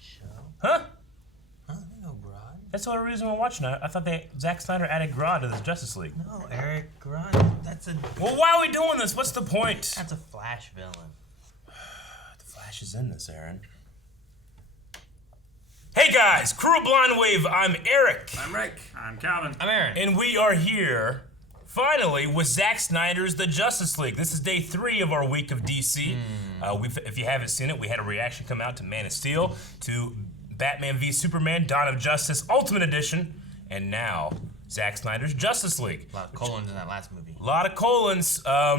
show. Huh? Huh? No Grodd. That's the only reason we're watching it. I thought Zack Snyder added Grodd to the Justice League. No, Eric, Grodd. That's a. Well, why are we doing this? What's the point? That's a Flash villain. The Flash is in this, Aaron. Hey guys, Crew of Blind Wave, I'm Eric. I'm Rick. I'm Calvin. I'm Aaron. And we are here, finally, with Zack Snyder's The Justice League. This is day 3 of our week of DC. If you haven't seen it, we had a reaction come out to Man of Steel, to Batman v Superman, Dawn of Justice, Ultimate Edition, and now Zack Snyder's Justice League. A lot of colons in that last movie. A lot of colons. I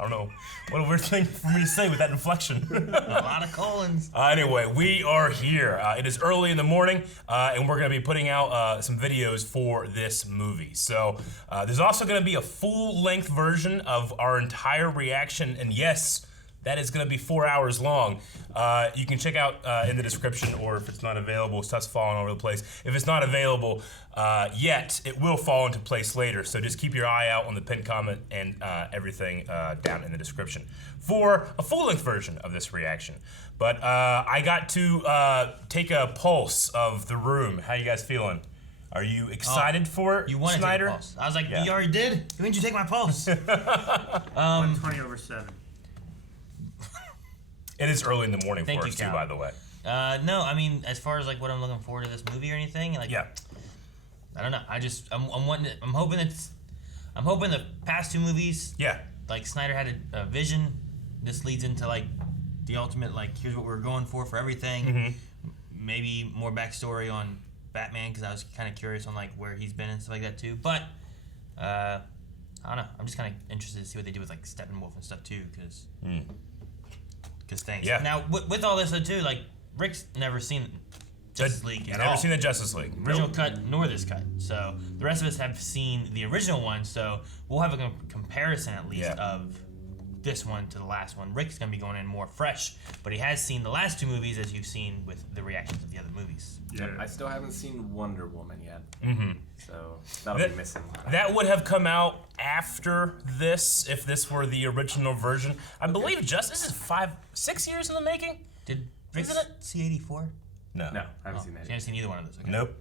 don't know. What a weird thing for me to say with that inflection. A lot of colons. Anyway, we are here. It is early in the morning, and we're going to be putting out some videos for this movie. So there's also going to be a full-length version of our entire reaction, and yes, that is going to be 4 hours long. You can check out in the description, or if it's not available, stuff's falling all over the place. If it's not available yet, it will fall into place later. So just keep your eye out on the pinned comment and everything down in the description for a full-length version of this reaction. But I got to take a pulse of the room. How you guys feeling? Are you excited for You wanted Snyder? to take a pulse. I was like, you already did? When did you take my pulse? 120/7. It is early in the morning Thank for you, us too, Cal. by the way. No, I mean, as far as like what I'm looking forward to this movie or anything, like, Yeah. I don't know. I'm hoping the past 2 movies, Yeah. like Snyder had a vision. This leads into like the ultimate, like, here's what we're going for everything. Mm-hmm. Maybe more backstory on Batman, because I was kind of curious on like where he's been and stuff like that too. But I don't know. I'm just kind of interested to see what they do with like Steppenwolf and stuff too, because things. Yeah. Now with all this though too, like Rick's never seen Justice League at all. Never seen the Justice League. Original cut nor this cut. So the rest of us have seen the original one, so we'll have a comparison at least of this one to the last one. Rick's gonna be going in more fresh, but he has seen the last 2 movies, as you've seen with the reactions of the other movies. Yeah. I still haven't seen Wonder Woman yet. So that'll be missing. That would have come out after this, if this were the original version. I believe Justice is 6 years in the making. Did Rick Isn't it? see 84? No. No, I haven't seen that You yet. haven't seen either one of those. Okay. Nope.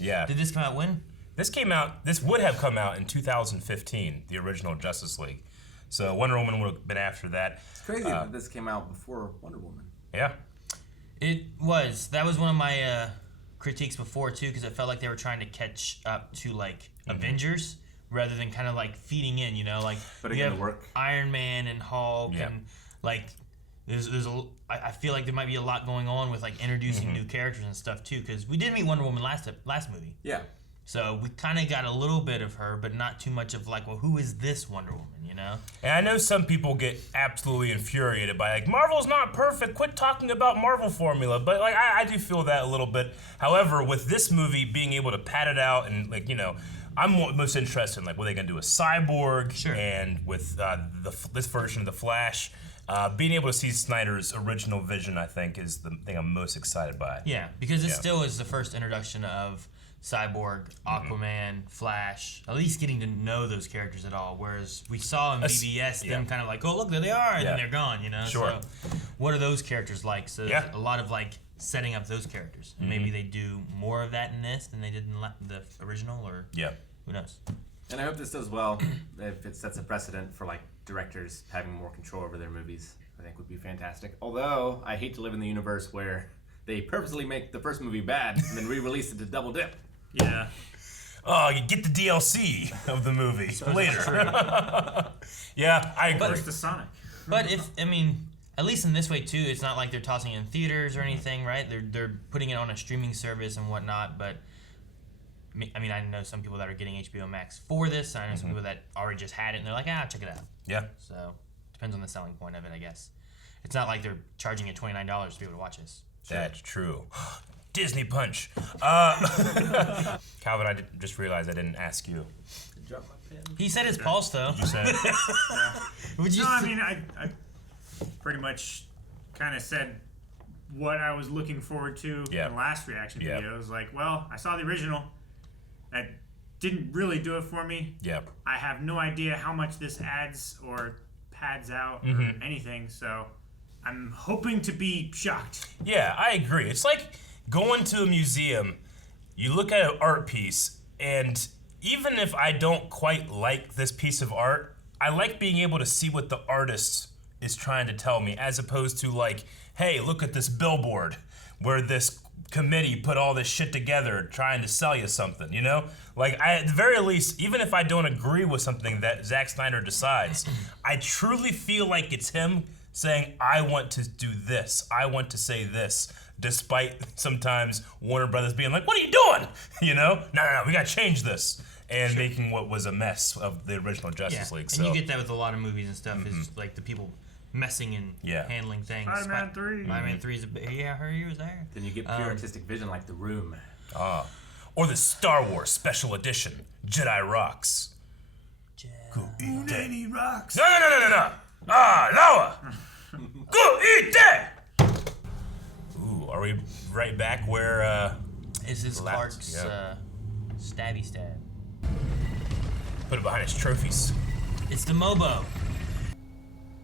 Yeah. Did this come out when? This would have come out in 2015, the original Justice League. So Wonder Woman would have been after that. It's crazy that this came out before Wonder Woman. Yeah. It was. That was one of my critiques before too, because it felt like they were trying to catch up to like Avengers rather than kind of like feeding in, you know, like Putting you in have the work. Iron Man and Hulk and like I feel like there might be a lot going on with like introducing new characters and stuff too, because we did meet Wonder Woman last movie. Yeah. So we kind of got a little bit of her, but not too much of like, well, who is this Wonder Woman, you know? And I know some people get absolutely infuriated by like, Marvel's not perfect, quit talking about Marvel formula. But like, I do feel that a little bit. However, with this movie being able to pad it out and like, you know, I'm most interested in like, what are they gonna do with Cyborg? Sure. And with this version of The Flash. Being able to see Snyder's original vision, I think, is the thing I'm most excited by. Yeah, because it still is the first introduction of Cyborg, Aquaman, Flash, at least getting to know those characters at all. Whereas we saw in BVS them kind of like, oh, look, there they are, and then they're gone, you know? Sure. So what are those characters like? So a lot of like setting up those characters. And maybe they do more of that in this than they did in the original, or who knows? And I hope this does well. If it sets a precedent for like directors having more control over their movies, I think would be fantastic. Although I hate to live in the universe where they purposely make the first movie bad and then re-release it to double dip. Yeah. Oh, you get the DLC of the movie later. Yeah, I agree. Where's the Sonic? But at least in this way too, it's not like they're tossing it in theaters or anything, right? They're putting it on a streaming service and whatnot. But I mean, I know some people that are getting HBO Max for this. I know some people that already just had it and they're like, check it out. Yeah. So depends on the selling point of it, I guess. It's not like they're charging you $29 to be able to watch this. That's true. Disney Punch. Calvin, I just realized I didn't ask you. Drop my pen. He said his pulse though. Did you say it? Would you? No, I mean, I pretty much kind of said what I was looking forward to in the last reaction video. It was like, well, I saw the original. That didn't really do it for me. Yeah. I have no idea how much this adds or pads out or anything, so I'm hoping to be shocked. Yeah, I agree. It's like going to a museum, you look at an art piece, and even if I don't quite like this piece of art, I like being able to see what the artist is trying to tell me, as opposed to like, hey, look at this billboard where this committee put all this shit together trying to sell you something, you know? Like, at the very least, even if I don't agree with something that Zack Snyder decides, I truly feel like it's him saying, I want to do this, I want to say this, despite sometimes Warner Brothers being like, what are you doing? You know? No, we gotta change this. And making what was a mess of the original Justice League. And you get that with a lot of movies and stuff, is like the people messing and handling things. Spider-Man 3. Spider-Man 3 is he was there. Then you get pure artistic vision like The Room. Or the Star Wars Special Edition, Jedi Rocks. Go eat that. He rocks. No. Lower. Go eat that. Ooh, are we right back where, This is Clark's stabby stab. put it behind his trophies. It's the Mobo.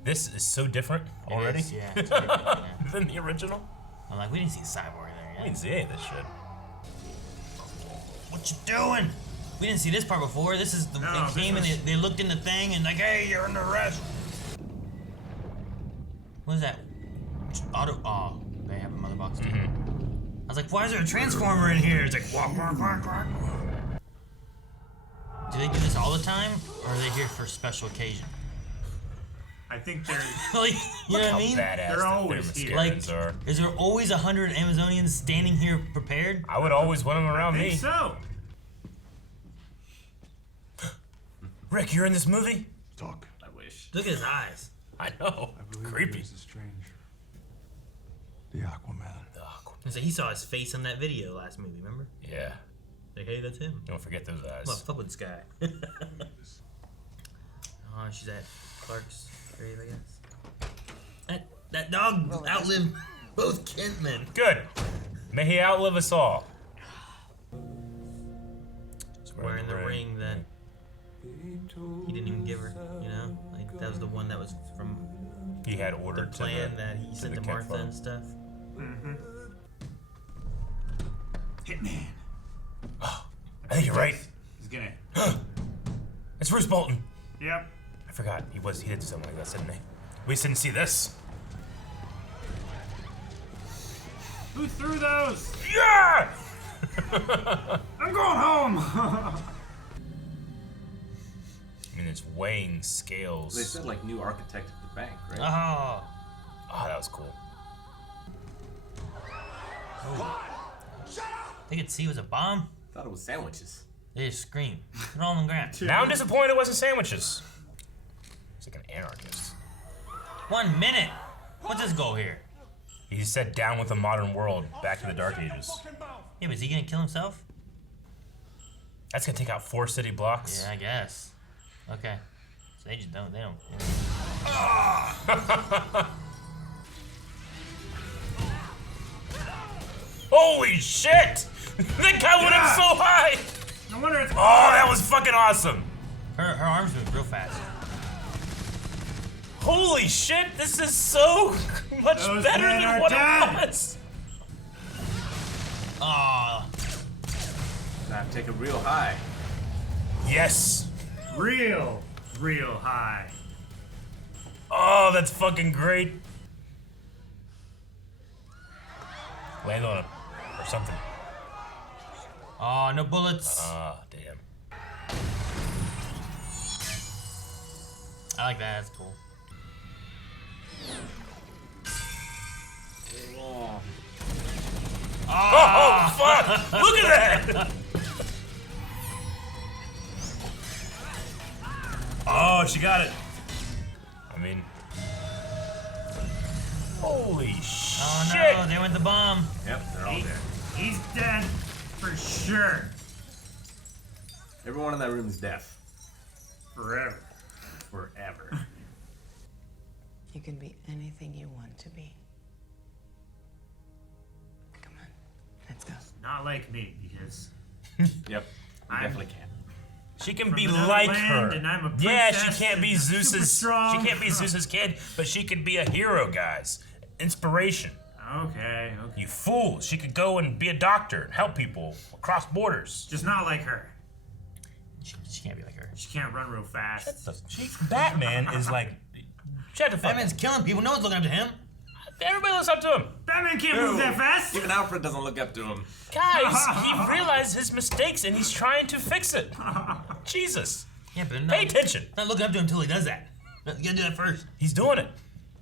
This is so different already It is, yeah, it's different, yeah. than the original. I'm like, we didn't see Cyborg there I yet. didn't see any of this shit. What you doing? We didn't see this part before. This is the they came and they looked in the thing and like, hey, you're under arrest. What is that? Oh, they have a mother box too. I was like, why is there a transformer in here? It's like walk. Do they do this all the time, or are they here for special occasion? I think they're Like, you know what I mean? They're always here. Like, is there always 100 Amazonians standing here prepared? I would always want them around I think me. so. Rick, you're in this movie? Doc, I wish. Look at his eyes. I know. I believe Creepy. there's a stranger. The Aquaman. And so he saw his face in that video last movie, remember? Yeah. Like, hey, that's him. Don't forget those eyes. Well, fuck with this guy. Oh, she's at Clark's grave, I guess. That dog outlived both Kentmen. Good. May he outlive us all. He's Wearing the ring that he didn't even give her, you know? Like, that was the one that was from He had the ordered plan that he sent to Martha and stuff. Hitman. I think you're right. He's gonna. It's Bruce Bolton. Yep. I forgot. He did something like that, didn't he? We didn't see this. Who threw those? Yeah! I'm going home. I mean, it's weighing scales. They said like new architect of the bank, right? Oh. Oh, that was cool. They could see it was a bomb. Thought it was sandwiches. They just scream. Put it all on the ground. Now I'm disappointed it wasn't sandwiches. He's like an anarchist. 1 minute. What's his goal here? He said down with the modern world, back to the Dark Ages. Yeah, but is he gonna kill himself? That's gonna take out 4 city blocks. Yeah, I guess. Okay. So they just don't. They don't. Holy shit! That guy went up so high! No wonder it's. Oh, that was fucking awesome! Her arms move real fast. Holy shit, this is so much Those better men than are what dead. it was! Oh. Now take a real high. Yes! Real high. Oh, that's fucking great. Land on him. Or something. Oh, no bullets. Ah, damn. I like that. That's cool. Oh. Oh, fuck! Look at that! Oh, she got it. I mean... Holy Oh shit! no, they went the bomb. Yep, they're all there. He's dead for sure. Everyone in that room is deaf. Forever. Forever. You can be anything you want to be. Come on, let's go. Not like me, because Yep. I'm- Definitely can. She can From be another like land, her. and I'm a Yeah, she princess, can't be and I'm super Zeus's. strong. She can't be Zeus's kid, but she can be a hero, guys. inspiration. Okay. You fool! She could go and be a doctor and help people across borders. Just not like her. She can't be like her. She can't run real fast. Batman is like, shut the fuck up. Batman's killing people. No one's looking up to him. Everybody looks up to him. Batman can't move that fast. Even Alfred doesn't look up to him. Guys, he realized his mistakes and he's trying to fix it. Jesus. Yeah, but Pay attention. Not looking up to him until he does that. You gotta do that first. He's doing it.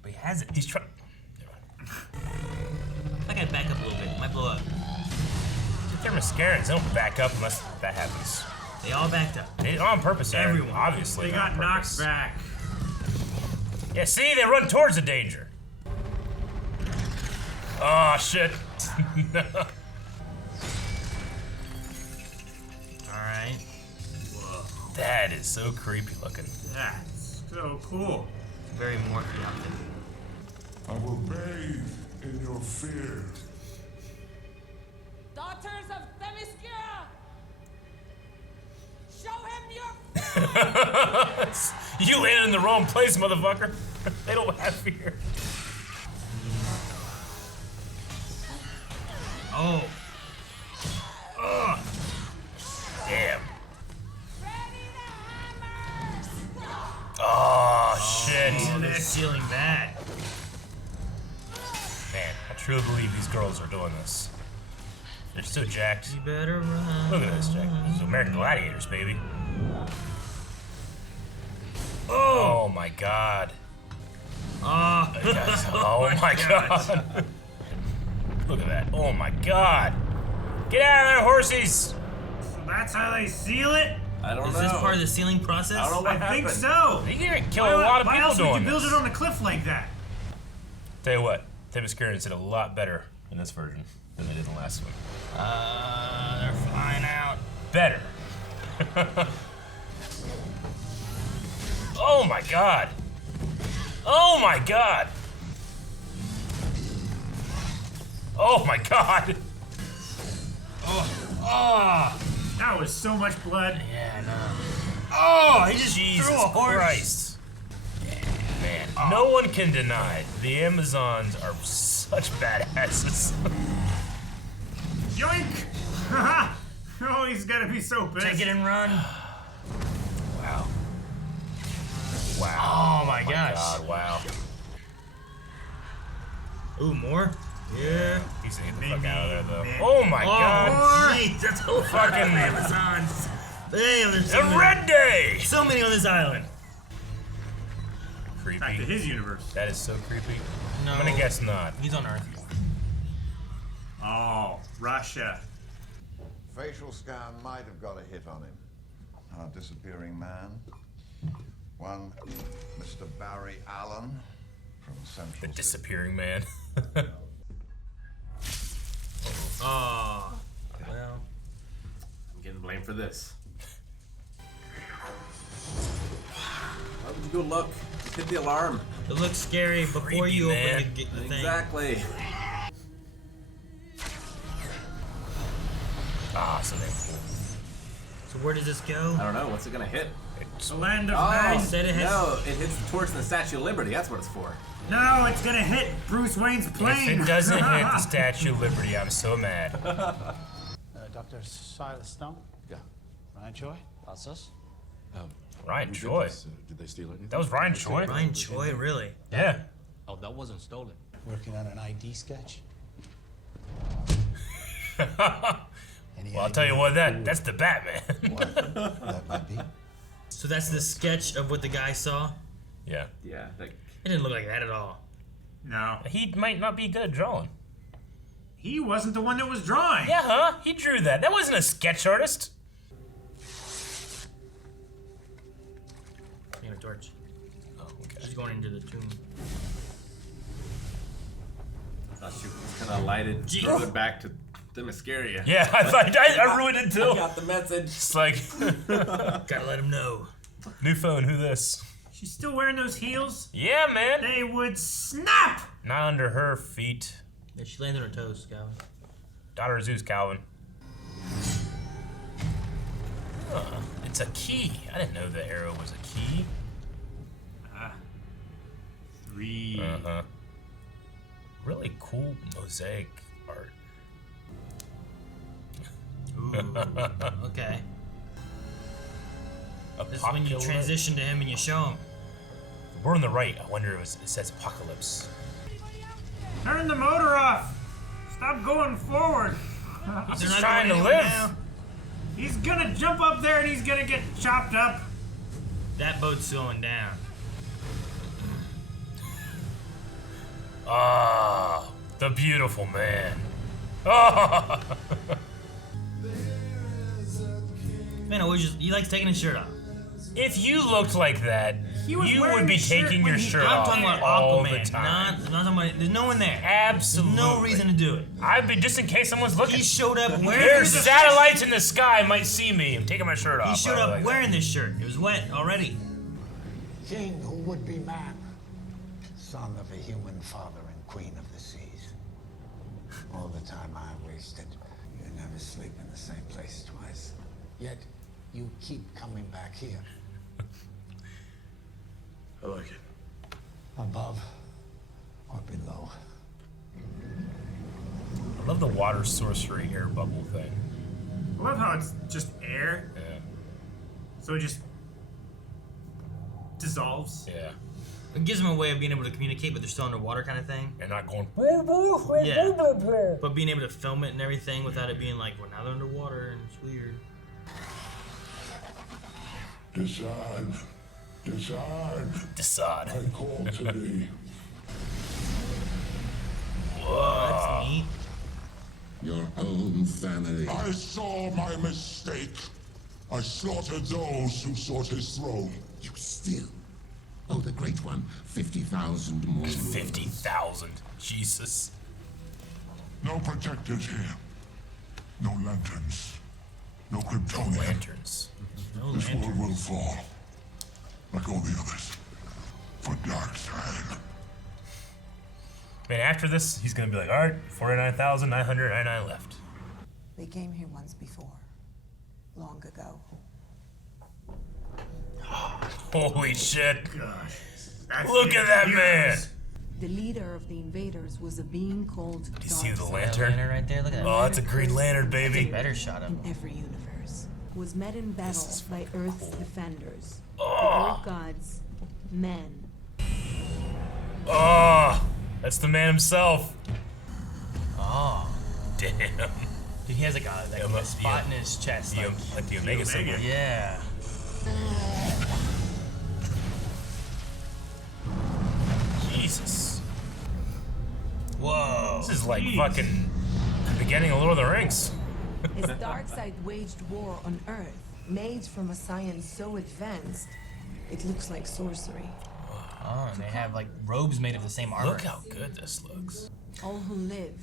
But he hasn't. He's trying. I gotta back up a little bit. It might blow up. They're Mascarans. They don't back up unless that happens. They all backed up. They on purpose, Aaron. Everyone. Obviously. They got on knocked purpose. back. Yeah, see, they run towards the danger. Oh shit. Alright. That is so creepy looking. That's so cool. Very morphy outfit. I will bathe in your fear. Daughters of Themyscira! Show him your You landed in the wrong place, motherfucker. They don't have fear. Oh. Ugh. Damn. Oh, shit. Oh, they're sealing that. Man, I truly believe these girls are doing this. They're so jacked. You better run. Look at this, Jack. These are American Gladiators, baby. Oh, Oh my god. oh. Guys, oh my god. Look at that. Oh my god. Get out of there, horsies. So that's how they seal it? I don't Is know. this part of the sealing process? I don't know what I think happened. so. You're gonna kill a lot of Why people else would doing you build this. it on a cliff like that? Tell you what, Themyscirans did a lot better in this version than they did in the last one. They're flying out. Better. Oh my god. Oh my god. Oh my god. Oh. That was so much blood. Yeah, I know. Oh, he just Jesus threw a horse. Christ. Man, no one can deny the Amazons are such badasses. Yoink! Oh, he's gotta be so pissed. Take it and run. Wow. Wow. Oh my gosh. God, wow. Ooh, more? Yeah. He's gonna get the fuck out of there, though. Man. Oh my god. Oh, jeez, that's a whole Fucking- fucking Amazons. Damn, there's so A many. red day! So many on this island. Back to Creepy. his universe. That is so creepy. No. I'm gonna guess not. He's on Earth. Oh, Russia. Facial scan might have got a hit on him. Our disappearing man. One, Mr. Barry Allen from Central The City. disappearing man. Oh. Well. I'm getting blamed for this. Why would you go look? Just hit the alarm. It looks scary before Creepy, you man. open the thing. Exactly. Ah, so they So where does this go? I don't know. What's it gonna hit? The land of Oh, night. said it hits- no, it hits the torch in the Statue of Liberty. That's what it's for. No, it's gonna hit Bruce Wayne's plane. If it doesn't hit the Statue of Liberty, I'm so mad. Dr. Silas Stone? Yeah. Ryan Choi? That's us? Ryan Who did Choi. this? Did they steal anything? That was Ryan Choi? Ryan Choi, really? Yeah. Oh, that wasn't stolen. Working on an ID sketch? Any Well, I'll tell you what, that's the Batman. what that might be? So that's the sketch of what the guy saw? Yeah. Yeah. Like, It didn't look like that at all. No, He might not be good at drawing. he wasn't the one that was drawing. Yeah, huh? He drew that. That wasn't a sketch artist. You know, torch. Oh, okay. She's going into the tomb. thought she was kind of lighted, Jeez. throw it back to Themyscira. Yeah, I really did too. I got the message. It's like, Gotta let him know. new phone, who this? She's still wearing those heels. Yeah, man. They would snap. Not under her feet. Yeah, she landed on her toes, Calvin. Daughter of Zeus, Calvin. It's a key. I didn't know the arrow was a key. 3. Uh-huh. really cool mosaic art. Ooh, okay. This is when you transition to him and you show him. We're on the right. I wonder if it says apocalypse. Turn the motor off. Stop going forward. He's just trying to live. Now. He's gonna jump up there and he's gonna get chopped up. That boat's slowing down. Ah, the beautiful man. Oh. Man, he likes taking his shirt off. If you looked like that, you would be taking your shirt I'm off talking about all Aquaman, the time. I'm talking about, there's no one there. Absolutely. There's no reason to do it. I'd be, just in case someone's looking. He showed up wearing There's satellites in the sky might see me. I'm taking my shirt off. He showed up wearing this shirt. It was wet already. King who would be man, son of a human father and queen of the seas. All the time I wasted. You never sleep in the same place twice. Yet you keep coming back here. I like it. Above or below. I love the water sorcery air bubble thing. I love how it's just air. Yeah. So it just dissolves. Yeah. It gives them a way of being able to communicate, but they're still underwater kind of thing. And not going. Yeah. But being able to film it and everything without it being like, well, now they're underwater and it's weird. Decide. I call to thee. Whoa, that's neat. Your own family. I saw my mistake. I slaughtered those who sought his throne. You still owe the Great One 50,000 more. 50,000. Jesus. No protectors here. No lanterns. No Kryptonian. No lanterns. This world will fall. Like all the others. For Darkseid. Man, after this, he's gonna be like, alright, 49,999 left. They came here once before. Long ago. Holy shit. Gosh. Look at that man. The leader of the invaders was a being called Do you see the Darkseid. lantern? Right there, look at that. Oh, that's a Green Lantern, That's a baby. better shot of In him. every universe. Was met in battle by Earth's defenders. Oh. The old gods, men. Oh, that's the man himself. Oh. Damn. Dude, he has like a spot in his chest. Like the Omega symbol. Yeah. Jesus. Whoa. This is like fucking the beginning of Lord of the Rings. As Darkseid waged war on Earth, made from a science so advanced, it looks like sorcery. Oh, and they have like robes made of the same armor. Look how good this looks. All who live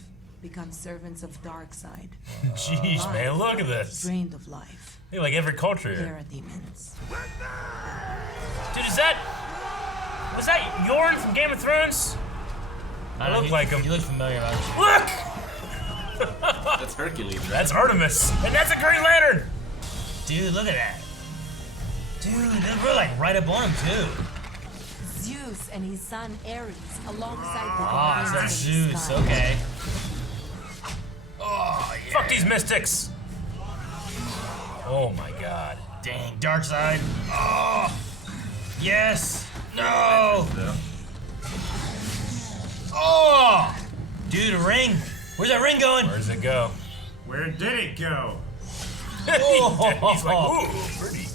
become servants of Darkseid. Jeez, man, look at this. Drained of life. Look like every culture There here. are demons. Dude, was that Yorn from Game of Thrones? I look like him. You look familiar, actually. Look! That's Hercules, right? That's Artemis. And that's a Green Lantern! Dude, look at that. Dude, we're like right up on him, too. Zeus and his son Ares, alongside the Ah, gods so of that's the Zeus, sky. okay. Oh, yeah. Fuck these mystics! Oh my god. Dang, Darkseid. Oh! Yes! No! Oh! Dude, a ring. Where's that ring going? Where does it go? Where did it go? Oh! He's like, ooh, pretty.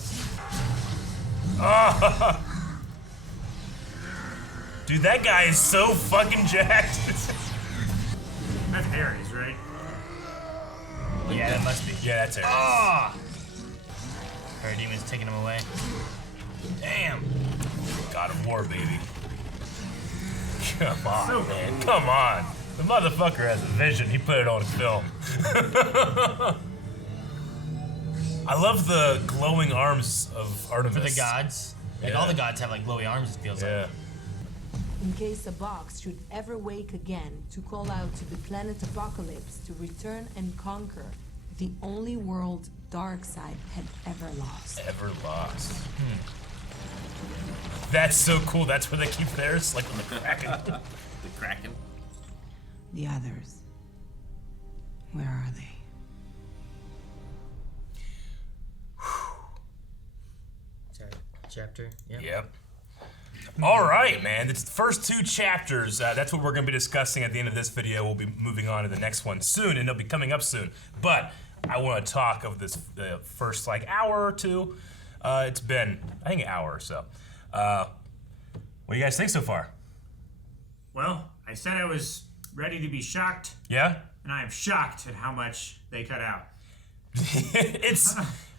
Oh. Dude, that guy is so fucking jacked. That's Ares, right? Yeah, that must be. Yeah, that's Ares. Ah! Parademon's taking him away. Damn. God of War, baby. Come on, So man. cool. Come on. The motherfucker has a vision. He put it on film. I love the glowing arms of Artemis. For the gods. Like, Yeah. all the gods have, like, glowy arms, it feels Yeah. like. In case a box should ever wake again to call out to the planet Apocalypse to return and conquer the only world Darkseid had ever lost. Ever lost. That's so cool. That's where they keep theirs, like on the Kraken. The Kraken. The others. Where are they? Sorry, chapter. Yep. Yep. All right, man. It's the first 2 chapters. That's what we're going to be discussing at the end of this video. We'll be moving on to the next one soon, and it'll be coming up soon. But I want to talk of this the first like hour or two. It's been, I think, an hour or so. What do you guys think so far? Well, I said I was ready to be shocked. Yeah? And I am shocked at how much they cut out.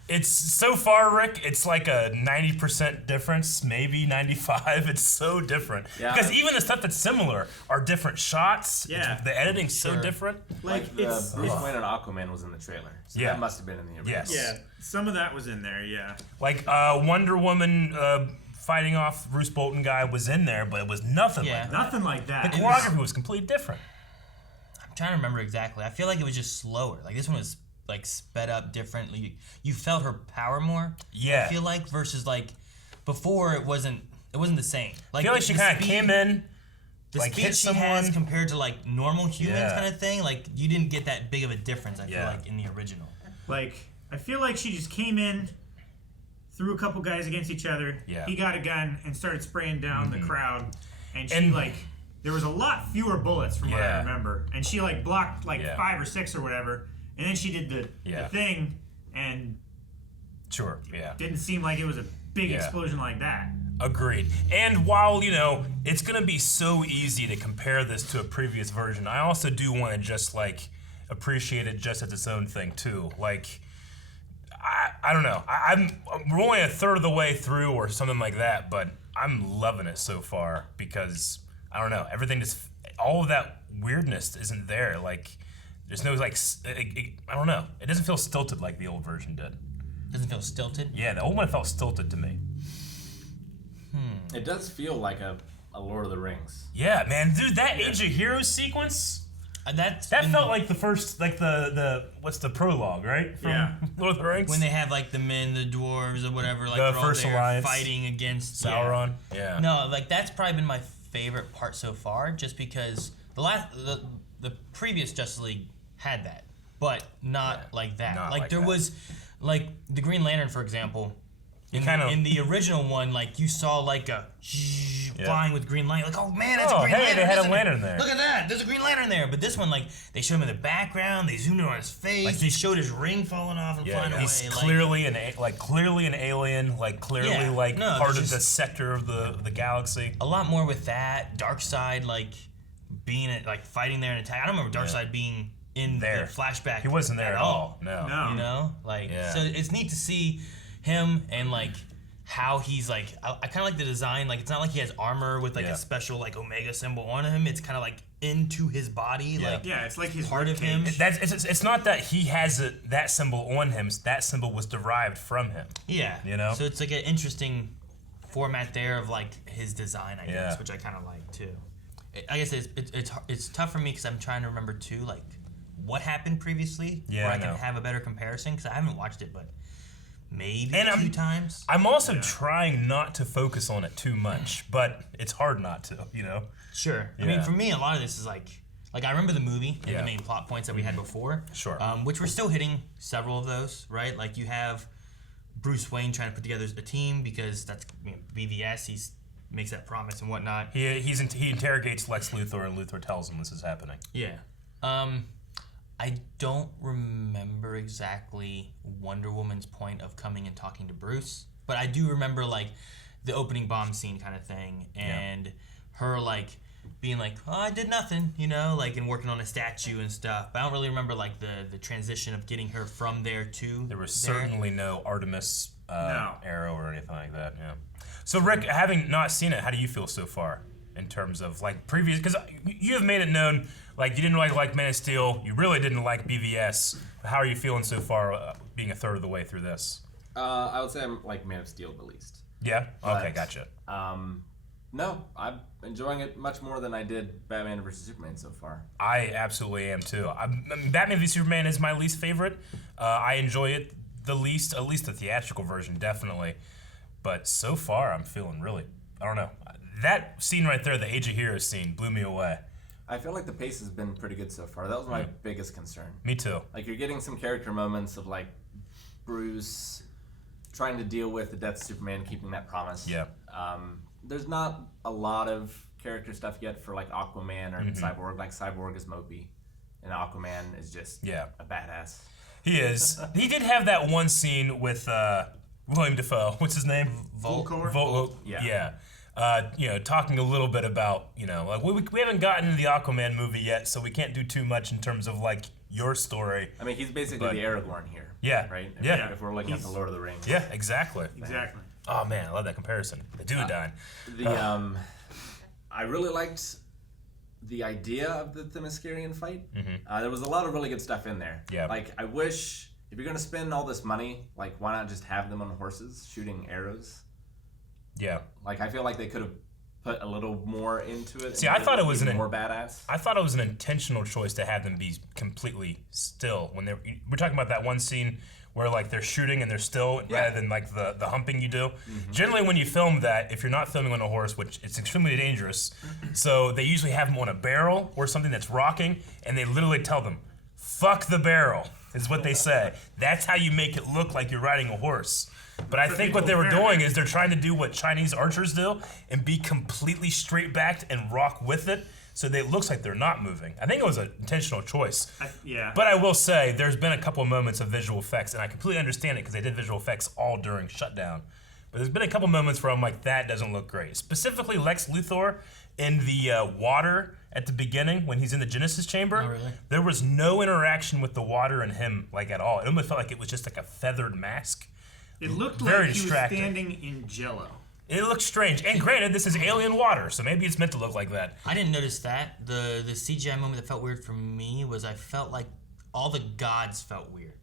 It's so far, Rick, it's like a 90% difference, maybe 95. It's so different. Yeah. Because even the stuff that's similar are different shots. Yeah. The editing's so different. Like the Bruce Wayne and Aquaman was in the trailer. So Yeah. that must have been in the original. Yes. Yeah, some of that was in there, yeah. Like Wonder Woman fighting off Bruce Bolton guy was in there, but it was nothing like that. Nothing like that. The choreography was completely different. I'm trying to remember exactly. I feel like it was just slower. Like this one was like sped up differently. You felt her power more. Yeah. I feel like versus like before it wasn't the same. Like I feel like she kind of came in, the like speed hit she someone has compared to like normal humans Yeah. kind of thing. Like you didn't get that big of a difference. I feel Yeah. like in the original. Like, I feel like she just came in, threw a couple guys against each other. Yeah. He got a gun and started spraying down the crowd. And she, And- like, there was a lot fewer bullets from what I Yeah. remember. And she, like, blocked, like, Yeah. 5 or 6 or whatever. And then she did the thing and Sure, yeah. didn't seem like it was a big Yeah. explosion like that. Agreed. And while, you know, it's going to be so easy to compare this to a previous version, I also do want to just, like, appreciate it just as its own thing, too. Like, I don't know. We're only a third of the way through or something like that, but I'm loving it so far because, I don't know, everything just, all of that weirdness isn't there. Like, there's no, like, I don't know. It doesn't feel stilted like the old version did. Doesn't feel stilted? Yeah, the old one felt stilted to me. It does feel like a Lord of the Rings. Yeah, man, dude, that Age of Heroes sequence, that felt like the first, like the what's the prologue, right? From Lord of the Rings. When they have like the men, the dwarves, or whatever, like The they're First all there Alliance. fighting against Sauron. Yeah. No, like that's probably been my favorite part so far, just because the previous Justice League had that, but not like that. Not like like there that. was, like the Green Lantern, for example. In the original one, like you saw like a flying with green light, like oh man, that's a Oh, Green hey, Lantern. they had a isn't it? lantern there. Look at that, there's a Green Lantern there. But this one, like they showed him in the background, they zoomed in on his face, Like they showed his ring falling off and flying he's away. clearly clearly an alien, like clearly Yeah, like no, part of there's the just- sector of the galaxy. A lot more with that. Darkseid, like being like fighting there and attack. I don't remember Darkseid being in There. the flashback. He wasn't there at all. No. You know, like Yeah. so it's neat to see him and like how he's like. I kind of like the design. Like it's not like he has armor with like a special like Omega symbol on him. It's kind of like into his body. Like it's like his part of him. It's not that he has that symbol on him. That symbol was derived from him. Yeah, You know. So it's like an interesting format there of like his design, I guess, Yeah. which I kind of like too. I guess it's tough for me because I'm trying to remember too, like what happened previously, Yeah, where I I can know. have a better comparison because I haven't watched it, but maybe And a few times. I'm also trying not to focus on it too much, but it's hard not to, you know. Sure. I Yeah. mean, for me, a lot of this is like I remember the movie and Yeah. the main plot points that we had before. Sure. Which we're still hitting several of those, right? Like you have Bruce Wayne trying to put together a team because that's BVS. He's makes that promise and whatnot. He interrogates Lex Luthor, and Luthor tells him this is happening. Yeah. I don't remember exactly Wonder Woman's point of coming and talking to Bruce, but I do remember like the opening bomb scene kind of thing and her like being like, "Oh, I did nothing," you know, like and working on a statue and stuff. But I don't really remember like the transition of getting her from there to There was there. certainly no Artemis No. arrow or anything like that. Yeah. So Rick, having not seen it, how do you feel so far in terms of like previous? Because you have made it known like you didn't really like Man of Steel. You really didn't like BVS. How are you feeling so far, being a third of the way through this? I would say I'm like Man of Steel the least. Yeah. Okay, But, gotcha. No, I'm enjoying it much more than I did Batman vs Superman so far. I absolutely am too. Batman v Superman is my least favorite. I enjoy it the least, at least the theatrical version, definitely. But so far, I'm feeling really, I don't know. That scene right there, the Age of Heroes scene, blew me away. I feel like the pace has been pretty good so far. That was my biggest concern. Me too. Like, you're getting some character moments of, like, Bruce trying to deal with the death of Superman, keeping that promise. Yeah. There's not a lot of character stuff yet for, like, Aquaman or Cyborg. Like, Cyborg is Moby, and Aquaman is just a badass. He is. He did have that one scene with William Dafoe. What's his name? Volkor? Yeah. You know, talking a little bit about, you know, like we haven't gotten into the Aquaman movie yet, so we can't do too much in terms of like your story. I mean, he's basically the Aragorn here. Yeah. Right? Yeah. If we're looking at the Lord of the Rings. Yeah, exactly. Exactly. Oh man, I love that comparison. The Duodyne. I really liked the idea of the Themyscirian fight. There was a lot of really good stuff in there. Yeah. Like, I wish, if you're going to spend all this money, like, why not just have them on horses shooting arrows? Yeah. Like, I feel like they could have put a little more into it. See, I thought it was more badass. I thought it was an intentional choice to have them be completely still when we're talking about that one scene where like they're shooting and they're still rather than like the humping you do. Generally, when you film that, if you're not filming on a horse, which it's extremely dangerous, so they usually have them on a barrel or something that's rocking, and they literally tell them, "Fuck the barrel," is what they say. That's how you make it look like you're riding a horse. But I think what they were doing is they're trying to do what Chinese archers do and be completely straight backed and rock with it, so that it looks like they're not moving. I think it was an intentional choice. But I will say, there's been a couple of moments of visual effects, and I completely understand it because they did visual effects all during shutdown. But there's been a couple moments where I'm like, that doesn't look great. Specifically, Lex Luthor in the water at the beginning when he's in the Genesis chamber. Oh, really? There was no interaction with the water and him like at all. It almost felt like it was just like a feathered mask. It looked Very like he was distracting. standing in Jello. It looks strange. And granted, this is alien water, so maybe it's meant to look like that. I didn't notice that. The CGI moment that felt weird for me was I felt like all the gods felt weird.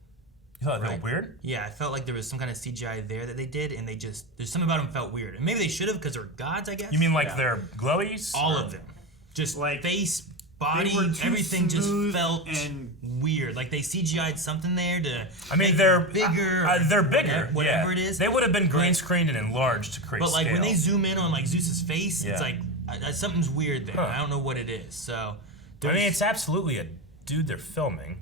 You thought it felt weird? Yeah, I felt like there was some kind of CGI there that they did, and there's something about them felt weird. And maybe they should have because they're gods, I guess. You mean like they're glowies? All of them. Just Like, face, body, they were too everything just smooth felt and weird. Like they CGI'd something there to I mean, make they're them bigger. They're bigger. Whatever yeah. it is. They would have been green screened and enlarged to create But like scale. when they zoom in on like Zeus's face, Yeah. it's like something's weird there. Huh. I don't know what it is. So I mean, it's absolutely a dude they're filming.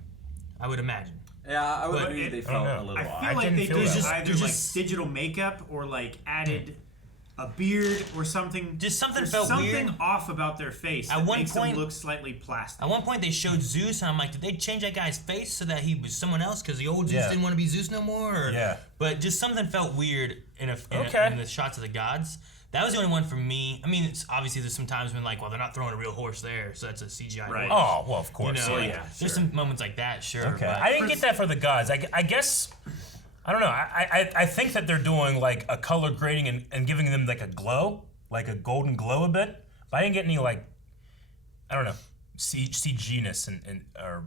I would imagine. Yeah, I would But agree it- they I don't felt know. a little I off. feel I like didn't they feel did that. either There's like just- digital makeup or like added a beard or something. Just something There's felt something weird. off about their face At that one makes point- them look slightly plastic. At one point, they showed Zeus, and I'm like, did they change that guy's face so that he was someone else? Because the old Zeus Yeah. didn't want to be Zeus no more? Or, Yeah. But just something felt weird in Okay. the shots of the gods. That was the only one for me. I mean, it's obviously there's some times when like, well, they're not throwing a real horse there, so that's a CGI Right. horse. Oh, well, of You course. know, yeah. like, yeah, there's some moments like that, sure. Okay. But I didn't get that for the gods. I guess, I don't know. I think that they're doing like a color grading and giving them like a glow, like a golden glow a bit. But I didn't get any like, I don't know, CG-ness or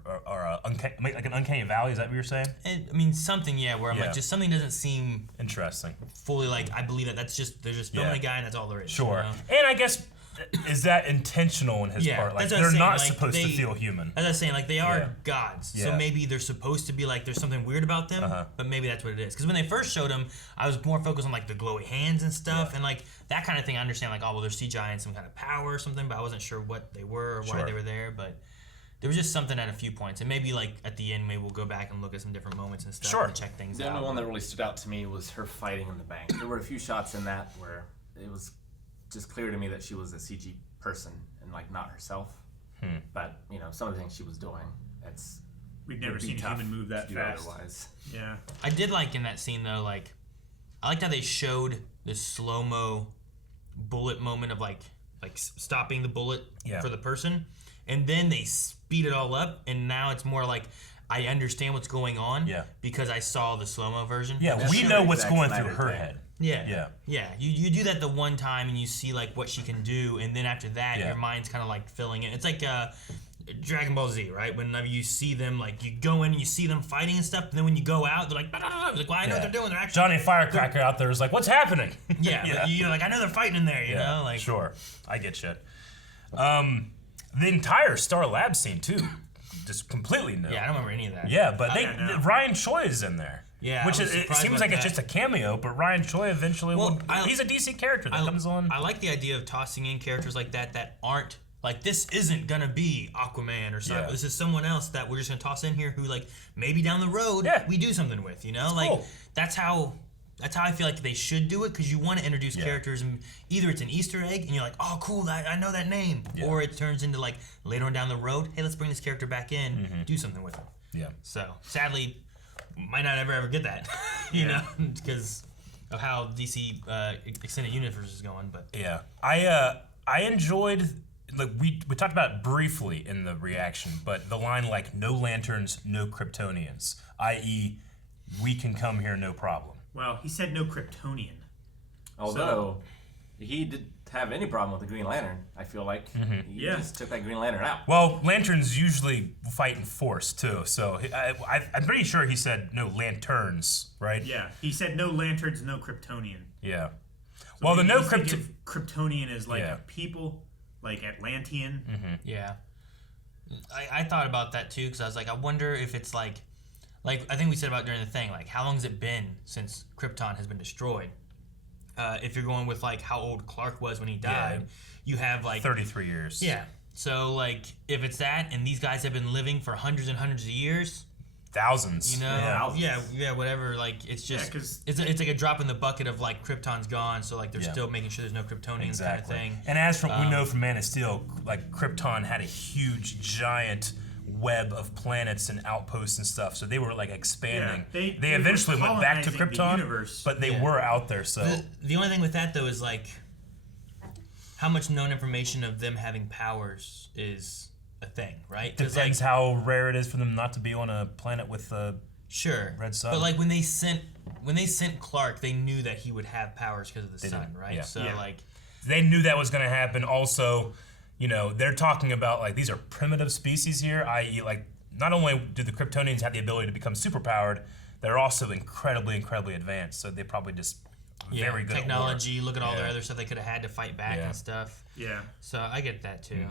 like an uncanny valley. Is that what you're saying? I mean, something, yeah, where I'm Yeah. like, just something doesn't seem Interesting. fully like, I believe that's just, they're just filming Yeah. a guy and that's all there is. Sure. You know? And I guess, is that intentional on his Yeah, part? Like that's what I they're was saying, not like, supposed to they- feel human. As I was saying, like they are Yeah. gods, Yeah. so maybe they're supposed to be like there's something weird about them, but maybe that's what it is. Because when they first showed them, I was more focused on like the glowy hands and stuff, and like that kind of thing. I understand like, oh well, they're CGI and some kind of power or something, but I wasn't sure what they were or why Sure. they were there. But there was just something at a few points, and maybe like at the end, maybe we'll go back and look at some different moments and stuff Sure. and check things The out. only one that really stood out to me was her fighting in the bank. There were a few shots in that where it was just clear to me that she was a CG person and like not herself. But you know, some of the things she was doing, We've never it'd be seen a tough human move that to do fast. otherwise. Yeah. I did like in that scene though, like I liked how they showed the slow-mo bullet moment of like stopping the bullet Yeah. for the person, and then they speed it all up, and now it's more like I understand what's going on because I saw the slow-mo version. Yeah, That's we sure know what's Zack going Snyder through her thing. head. Yeah. You do that the one time and you see like what she can do, and then after that Yeah. your mind's kind of like filling in. It's like Dragon Ball Z, right? Whenever you see them, like you go in and you see them fighting and stuff, and then when you go out, they're like, it's like, well, I know what they're doing. They're actually Johnny Firecracker out there is like, what's happening? yeah. But you're like, I know they're fighting in there, you know, like Sure, I get you. The entire Star Lab scene too, just completely new. Yeah, I don't remember any of that. Yeah, but I don't know. Ryan Choi is in there. Yeah, which I was is, it surprised seems about like it's that. just a cameo, but Ryan Choi eventually Well, he's a DC character that comes on. I like the idea of tossing in characters like that aren't like this isn't gonna be Aquaman or something. Yeah. This is someone else that we're just gonna toss in here who like maybe down the road we do something with. You know, It's like cool. that's how I feel like they should do it, because you want to introduce characters and either it's an Easter egg and you're like, oh cool, I know that name, or it turns into like later on down the road, hey, let's bring this character back in, do something with him. Yeah. So sadly, might not ever get that, you know, because of how DC extended universe is going. But yeah, I enjoyed, like we talked about it briefly in the reaction, but the line like no lanterns, no Kryptonians, i.e., we can come here no problem. Well, he said no Kryptonian. Although he didn't have any problem with the Green Lantern, I feel like. He just took that Green Lantern out. Well, lanterns usually fight in force too, so I'm pretty sure he said no lanterns, right? Yeah, he said no lanterns, no Kryptonian. Yeah. So well, the maybe no he's thinking Kryptonian is like Yeah. a people, like Atlantean. yeah, I thought about that too, because I was like, I wonder if it's like I think we said about during the thing, like how long has it been since Krypton has been destroyed? If you're going with like how old Clark was when he died, you have like 33 years. Yeah. So like if it's that, and these guys have been living for hundreds and hundreds of years, thousands. you know, Yeah. yeah, whatever. Like it's just 'cause- it's like a drop in the bucket of like Krypton's gone, so like they're still making sure there's no Kryptonians kind of thing. And as from we know from Man of Steel, like Krypton had a huge, giant web of planets and outposts and stuff, so they were like expanding. Yeah, they eventually were went back to colonizing the Krypton, universe. but they were out there. So The only thing with that though is like how much known information of them having powers is a thing, right? depends how rare it is for them not to be on a planet with a red sun. But like when they sent Clark, they knew that he would have powers because of the sun, right? Yeah. So like they knew that was going to happen. Also, you know, they're talking about like these are primitive species here, i.e., like not only do the Kryptonians have the ability to become superpowered, they're also incredibly, incredibly advanced. So they probably just very good technology. at war. Look at all their other stuff they could have had to fight back and stuff. Yeah. So I get that too.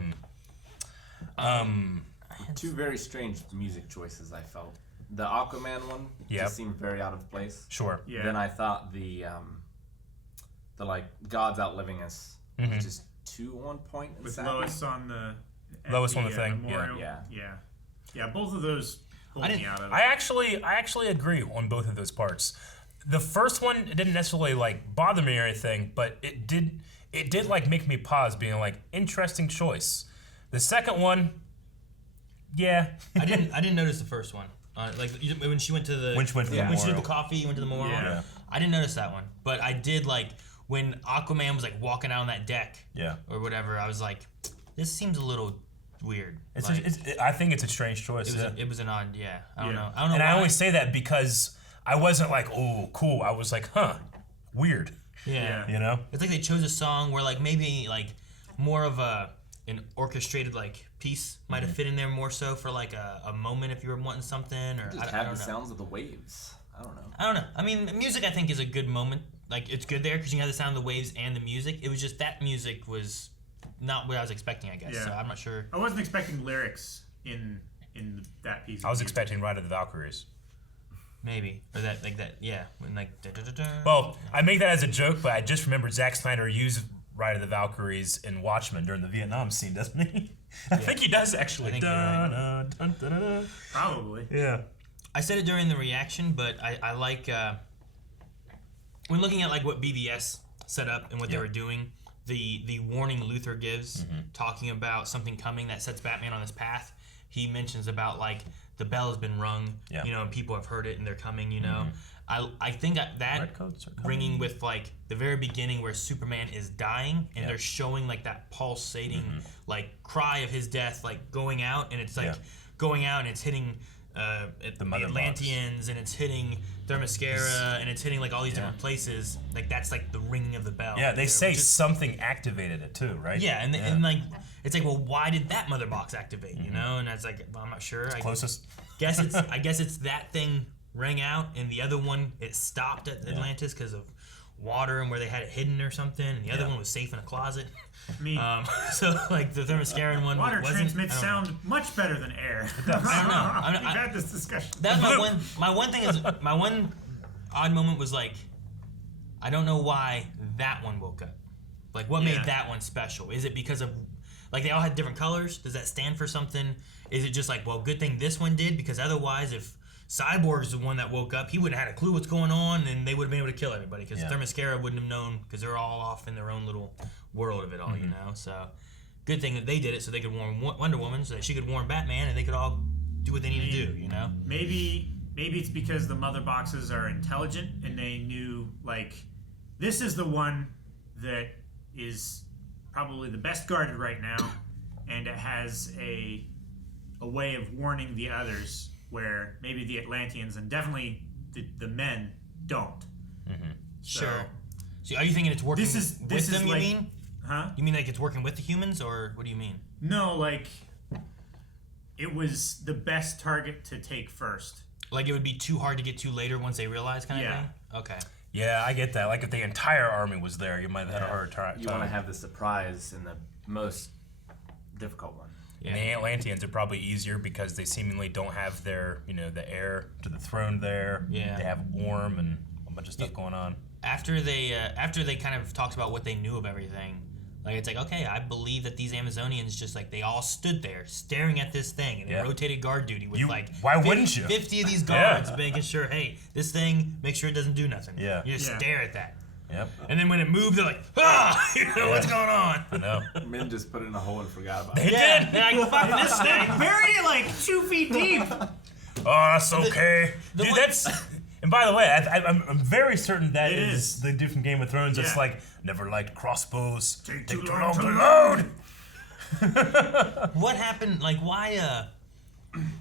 Two very strange music choices, I felt. The Aquaman one just seemed very out of place. Sure. Yeah. Then I thought the like gods outliving us was just too on point. And With sappy. Lois on the thing, memorial. Yeah. Both of those pulled me out of it. I actually agree on both of those parts. The first one didn't necessarily like bother me or anything, but it did like make me pause, being like interesting choice. The second one, I didn't notice the first one. Like when she went to the When she went to the when she did memorial. the coffee, went to the memorial. Yeah. I didn't notice that one, but I did like when Aquaman was like walking out on that deck. Or whatever. I was like, this seems a little weird. I think it's a strange choice. It was an odd. I don't know. And I only say that because I wasn't like, oh, cool. I was like, huh, weird. Yeah. You know? It's like they chose a song where like maybe like more of an orchestrated like piece might have fit in there more so for like a moment if you were wanting something, or Just I have don't the know. sounds of the waves. I don't know. I don't know. I mean, music I think is a good moment. Like it's good there because you have the sound of the waves and the music. It was just that music was not what I was expecting, I guess. Yeah. So I'm not sure. I wasn't expecting lyrics in that piece. I was expecting Ride of the Valkyries. Maybe or that like that. Yeah. When like. Da-da-da-da. Well, I make that as a joke, but I just remembered Zack Snyder used Ride of the Valkyries in Watchmen during the Vietnam scene, doesn't he? I think he does actually. I think you're right. Probably. Yeah. I said it during the reaction, but I like when looking at like what BVS set up and what they were doing, the warning Luther gives, talking about something coming that sets Batman on his path. He mentions about like the bell has been rung, you know, and people have heard it and they're coming, you know. I think that ringing with like the very beginning where Superman is dying and they're showing like that pulsating like cry of his death like going out, and it's like going out and it's hitting the Atlanteans and it's hitting Themyscira and it's hitting like all these different places. Like that's like the ringing of the bell. Yeah, they say something activated it too, right? Yeah, and like it's like, well, why did that mother box activate? You know, and it's like, well, I'm not sure. Closest. I guess it's that thing rang out, and the other one it stopped at Atlantis because of water and where they had it hidden or something, and the other one was safe in a closet. I mean, so like the Themysciran one water wasn't, transmits sound much better than air. I don't know. We've had this discussion. That's my one thing is my one odd moment was like, I don't know why that one woke up. Like what made that one special? Is it because of Like they all had different colors. Does that stand for something? Is it just like, well, good thing this one did, because otherwise if Cyborg's the one that woke up, he wouldn't have had a clue what's going on, and they would have been able to kill everybody, because Themyscira wouldn't have known, because they're all off in their own little world of it all, you know? So good thing that they did it so they could warn Wonder Woman, so that she could warn Batman, and they could all do what they need to do, you know? Maybe it's because the mother boxes are intelligent, and they knew, like, this is the one that is probably the best guarded right now, and it has a way of warning the others, where maybe the Atlanteans and definitely the men don't. So, sure. So are you thinking it's working with them, you like, mean? Huh? You mean like it's working with the humans, or what do you mean? No, like, it was the best target to take first. Like it would be too hard to get to later once they realize, kind of thing? Okay. Yeah, I get that. Like if the entire army was there, you might have had a hard time. You want to have the surprise in the most difficult one. And the Atlanteans are probably easier because they seemingly don't have their, the heir to the throne there. Yeah. They have Orm and a bunch of stuff going on. After they kind of talked about what they knew of everything, like it's like, okay, I believe that these Amazonians just like they all stood there staring at this thing, and they rotated guard duty with why wouldn't you? 50 of these guards making sure, hey, this thing, make sure it doesn't do nothing. Yeah. You just stare at that. Yep. And then when it moved, they're like, what's going on? I know. Men just put it in a hole and forgot about They it. did. They're like, fuck this thing. Very, like, 2 feet deep. Oh, that's okay. Dude, that's... And by the way, I'm very certain that is the dude from Game of Thrones. It's like, never liked crossbows. Take too long to load. What happened? Like, why?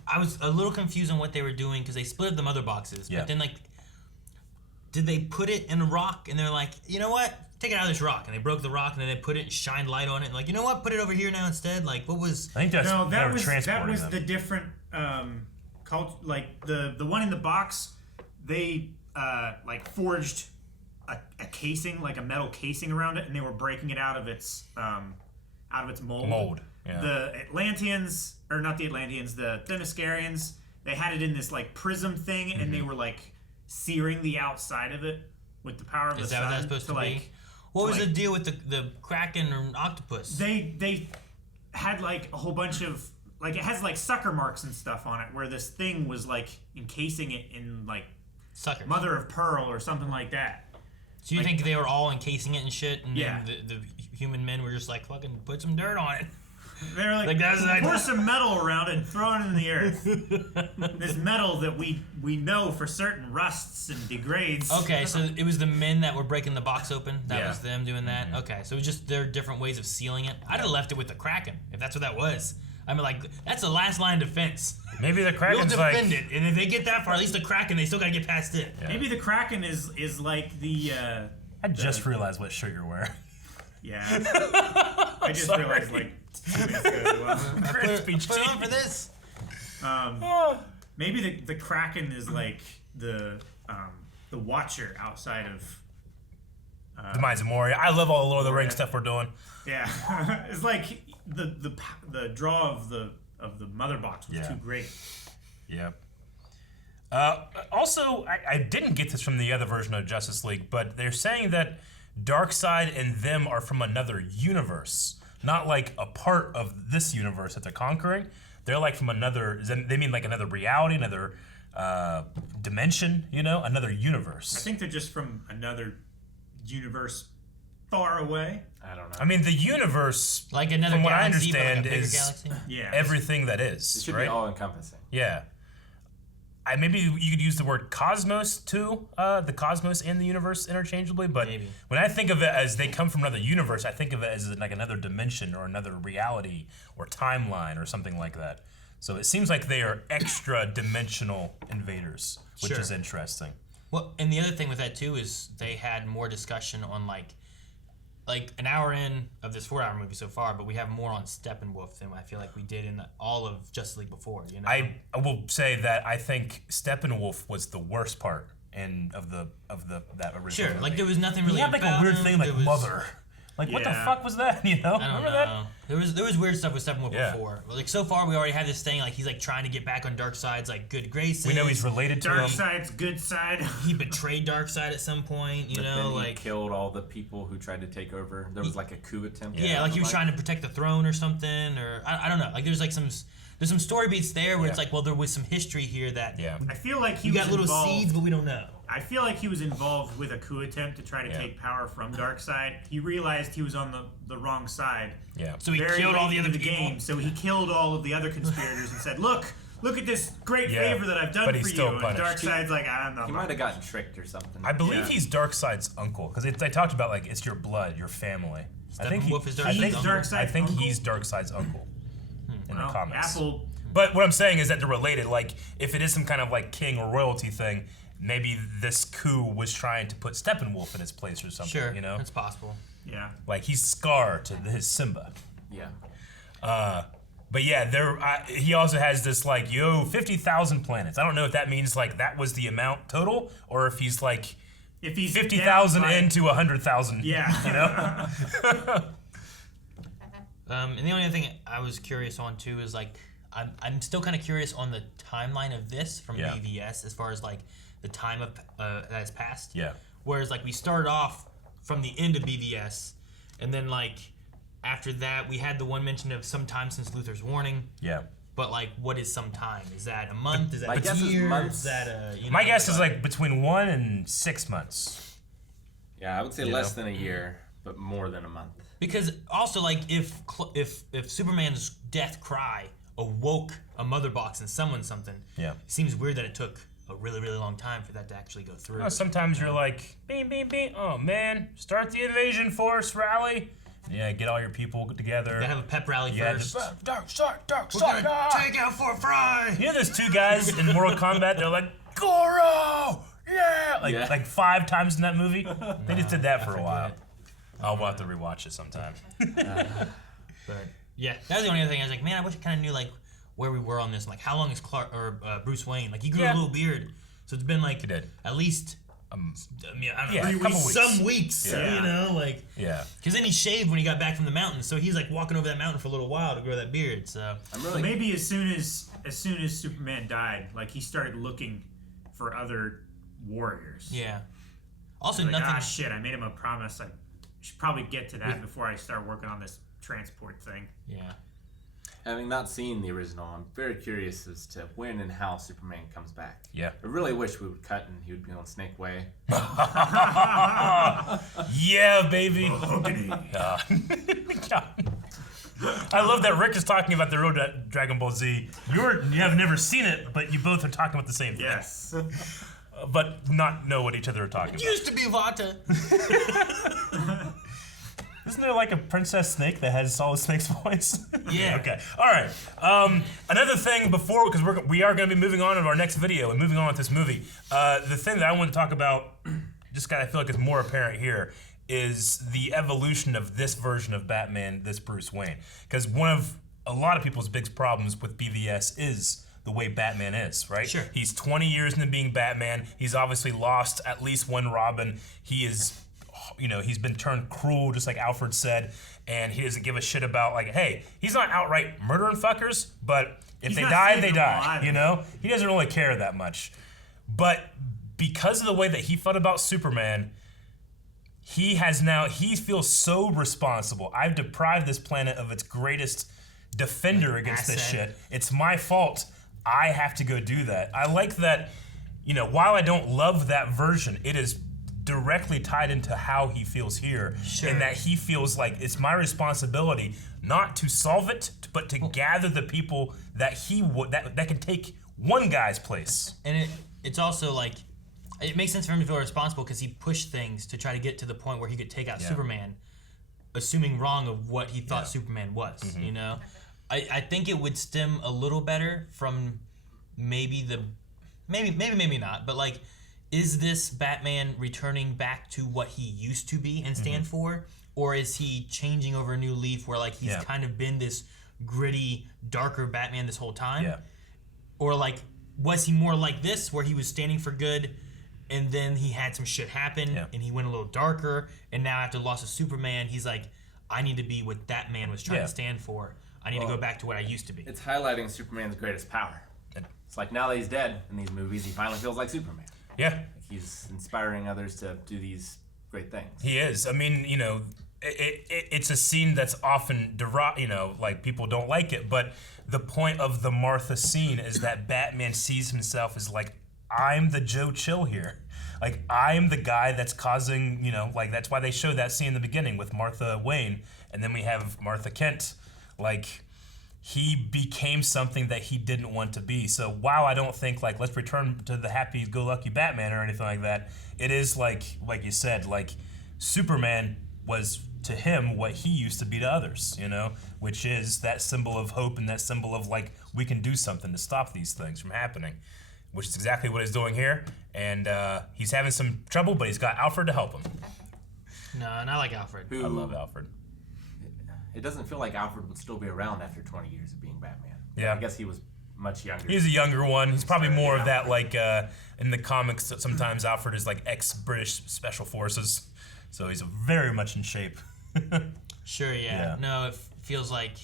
I was a little confused on what they were doing, because they split up the mother boxes. Yeah. But then, like, did they put it in a rock, and they're like, you know what? Take it out of this rock. And they broke the rock, and then they put it and shined light on it. And like, you know what? Put it over here now instead. Like, what was... I think that's that was the different like the one in the box. They like forged a casing, like a metal casing around it, and they were breaking it out of its mold. Yeah. The Atlanteans, or not the Atlanteans, the Themyscirians, they had it in this like prism thing, and they were like searing the outside of it with the power of the sun. Is that what that's supposed to be? What was the deal with the Kraken or octopus? They had like a whole bunch of, like, it has like sucker marks and stuff on it, where this thing was like encasing it in like Suckers. mother of pearl or something like that. So you think they were all encasing it and shit, and Yeah. then the human men were just like, fucking put some dirt on it? They're like that's pour some metal around it and throw it in the earth. This metal that we know for certain rusts and degrades. Okay, so it was the men that were breaking the box open? That was them doing that? Okay, so it was just their different ways of sealing it? I'd have left it with the Kraken, if that's what that was. I mean, like, that's the last line of defense. Maybe the Kraken's we'll defend it, and if they get that far, at least the Kraken, they still gotta get past it. Yeah. Maybe the Kraken is like the... I just realized what shirt you're wearing. Yeah. I just realized, like, 2 minutes ago as well. I put on for this. Maybe the Kraken is like the Watcher outside of the Mines of Moria. I love all the Lord of the Rings stuff we're doing. Yeah, it's like the draw of the mother box was too great. Yep. Also, I didn't get this from the other version of Justice League, but they're saying that Darkseid and them are from another universe, not like a part of this universe that they're conquering. They're like from another. They mean like another reality, another dimension. Another universe. I think they're just from another universe far away. I don't know. I mean, the universe, like another from what I galaxy, but understand, like a bigger is galaxy? everything that is. It should right? be all encompassing. Yeah. Maybe you could use the word cosmos too, the cosmos and the universe interchangeably, but when I think of it as they come from another universe, I think of it as like another dimension or another reality or timeline or something like that. So it seems like they are extra dimensional invaders, which is interesting. Well, and the other thing with that too is they had more discussion on like an hour in of this 4-hour movie so far, but we have more on Steppenwolf than I feel like we did in all of Justice League before. I will say that I think Steppenwolf was the worst part of that original. Sure, movie. like there was nothing really. He had like a weird thing like mother. Like, what the fuck was that? You know? I don't know. That? There was weird stuff with Steppenwolf before. Like, so far, we already have this thing, like, he's, like, trying to get back on Darkseid's, like, good graces. We know he's related to him. Darkseid's good side. He betrayed Darkseid at some point, you know? Then he like, killed all the people who tried to take over. There was, like, a coup attempt. Yeah, like, he was trying to protect the throne or something, or, I don't know. Like, there's, like, there's some story beats there where it's like, well, there was some history here that... I feel like he we was got little involved, seeds, but we don't know. I feel like he was involved with a coup attempt to try to take power from Darkseid. He realized he was on the wrong side. Yeah. So he killed all the other people. Game, so he killed all of the other conspirators and said, look at this great favor that I've done for you. And Darkseid's like, I don't know. He might have gotten tricked or something. I believe he's Darkseid's uncle, because they talked about, like, it's your blood, your family. I think he's Darkseid's uncle in the comics. But what I'm saying is that they're related. Like, if it is some kind of, like, king or royalty thing, maybe this coup was trying to put Steppenwolf in his place or something, sure, you know? That's possible. Yeah. Like, he's Scar to his Simba. Yeah. But yeah, he also has this, like, 50,000 planets. I don't know if that means, like, that was the amount total, or if he's, like, 50,000 into 100,000. Yeah. You know? And the only other thing I was curious on, too, is, like, I'm still kind of curious on the timeline of this from BVS as far as, like, the time that has passed. Yeah. Whereas, like, we started off from the end of BVS, and then, like, after that, we had the one mention of some time since Luther's warning. Yeah. But, like, what is some time? Is that a month? Is that my guess years? Is months. Is that a, my guess is, like, between 1 and 6 months. Yeah, I would say less than a year, but more than a month. Because also, like, if Superman's death cry awoke a mother box and summoned something, it seems weird that it took a really, really long time for that to actually go through. Oh, sometimes you're like, beam, beam, beam. Oh, man, start the invasion force rally. Yeah, get all your people together. You gotta have a pep rally first. Darkseid. We're gonna take out Fort Fry. You know those two guys in Mortal Kombat? They're like, Goro! Yeah! Like 5 times in that movie. They just did that for a while. We'll have to rewatch it sometime. But yeah, that was the only other thing. I was like, man, I wish I kind of knew like where we were on this. Like, how long is Bruce Wayne? Like, he grew a little beard, so it's been like at least I don't know, some weeks. Yeah. You know, like because then he shaved when he got back from the mountains, so he's like walking over that mountain for a little while to grow that beard. So maybe as soon as Superman died, like he started looking for other warriors. Yeah. Also, like, nothing. Shit! I made him a promise. I should probably get to that before I start working on this transport thing. Yeah. Having not seen the original, I'm very curious as to when and how Superman comes back. Yeah. I really wish we would cut and he would be on Snake Way. Yeah, baby. I love that Rick is talking about the real Dragon Ball Z. You have never seen it, but you both are talking about the same thing. Yes. But not know what each other are talking about. It used to be Vata. Isn't there like a Princess Snake that has Solid Snake's voice? Yeah. Okay. All right. Another thing before, because we are going to be moving on to our next video and moving on with this movie. The thing that I want to talk about, just kind of feel like is more apparent here, is the evolution of this version of Batman, this Bruce Wayne. Because one of a lot of people's big problems with BVS is the way Batman is, right? Sure. He's 20 years into being Batman. He's obviously lost at least one Robin. He is, he's been turned cruel, just like Alfred said, and he doesn't give a shit about, like, hey, he's not outright murdering fuckers, but if they die, they die, He doesn't really care that much. But because of the way that he felt about Superman, he feels so responsible. I've deprived this planet of its greatest defender against this shit. It's my fault. I have to go do that. I like that, while I don't love that version, it is directly tied into how he feels here. Sure. And that he feels like it's my responsibility not to solve it, but to gather the people that that can take one guy's place. And it's also like, it makes sense for him to feel responsible because he pushed things to try to get to the point where he could take out Superman, assuming wrong of what he thought Superman was, I think it would stem a little better from maybe not, but like, is this Batman returning back to what he used to be and stand for? Or is he changing over a new leaf where like he's kind of been this gritty, darker Batman this whole time? Yeah. Or like, was he more like this where he was standing for good and then he had some shit happen, and he went a little darker, and now after the loss of Superman, he's like, I need to be what that man was trying to stand for. I need to go back to what I used to be. It's highlighting Superman's greatest power. It's like now that he's dead in these movies, he finally feels like Superman. Yeah. Like he's inspiring others to do these great things. He is. I mean, you know, it's a scene that's often, like people don't like it, but the point of the Martha scene is that Batman sees himself as like, I'm the Joe Chill here. Like, I'm the guy that's causing, you know, like that's why they showed that scene in the beginning with Martha Wayne, and then we have Martha Kent. Like, he became something that he didn't want to be. So while I don't think like let's return to the happy-go-lucky Batman or anything like that, it is like you said, like Superman was to him what he used to be to others, you know, which is that symbol of hope and that symbol of like we can do something to stop these things from happening, which is exactly what he's doing here. And he's having some trouble, but he's got Alfred to help him. No, not like Alfred. I love Alfred. It doesn't feel like Alfred would still be around after 20 years of being Batman. Yeah. I guess he was much younger. He's a younger one. He's probably more of that, like, in the comics, sometimes Alfred is like ex-British Special Forces. So he's very much in shape. Sure, yeah. No, it feels like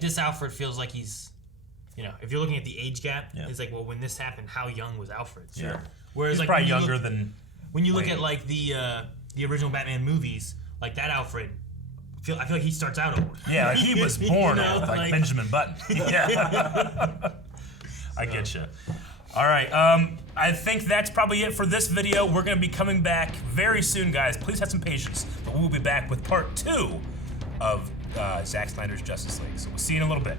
this Alfred feels like he's, you know, if you're looking at the age gap, it's like, well, when this happened, how young was Alfred? Sure. Whereas, he's like, probably younger than when you look Wayne. at like the original Batman movies, like that Alfred, I feel like he starts out old. Yeah, like he was born You know, old, like Benjamin Button. Yeah. I get you. All right, I think that's probably it for this video. We're going to be coming back very soon, guys. Please have some patience, but we'll be back with part 2 of Zack Snyder's Justice League. So we'll see you in a little bit.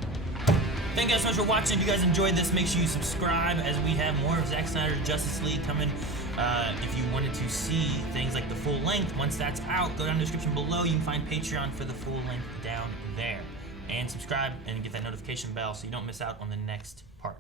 Thank you guys so much for watching. If you guys enjoyed this, make sure you subscribe as we have more of Zack Snyder's Justice League coming. If you wanted to see things like the full length, once that's out, go down in the description below. You can find Patreon for the full length down there. And subscribe and get that notification bell so you don't miss out on the next part.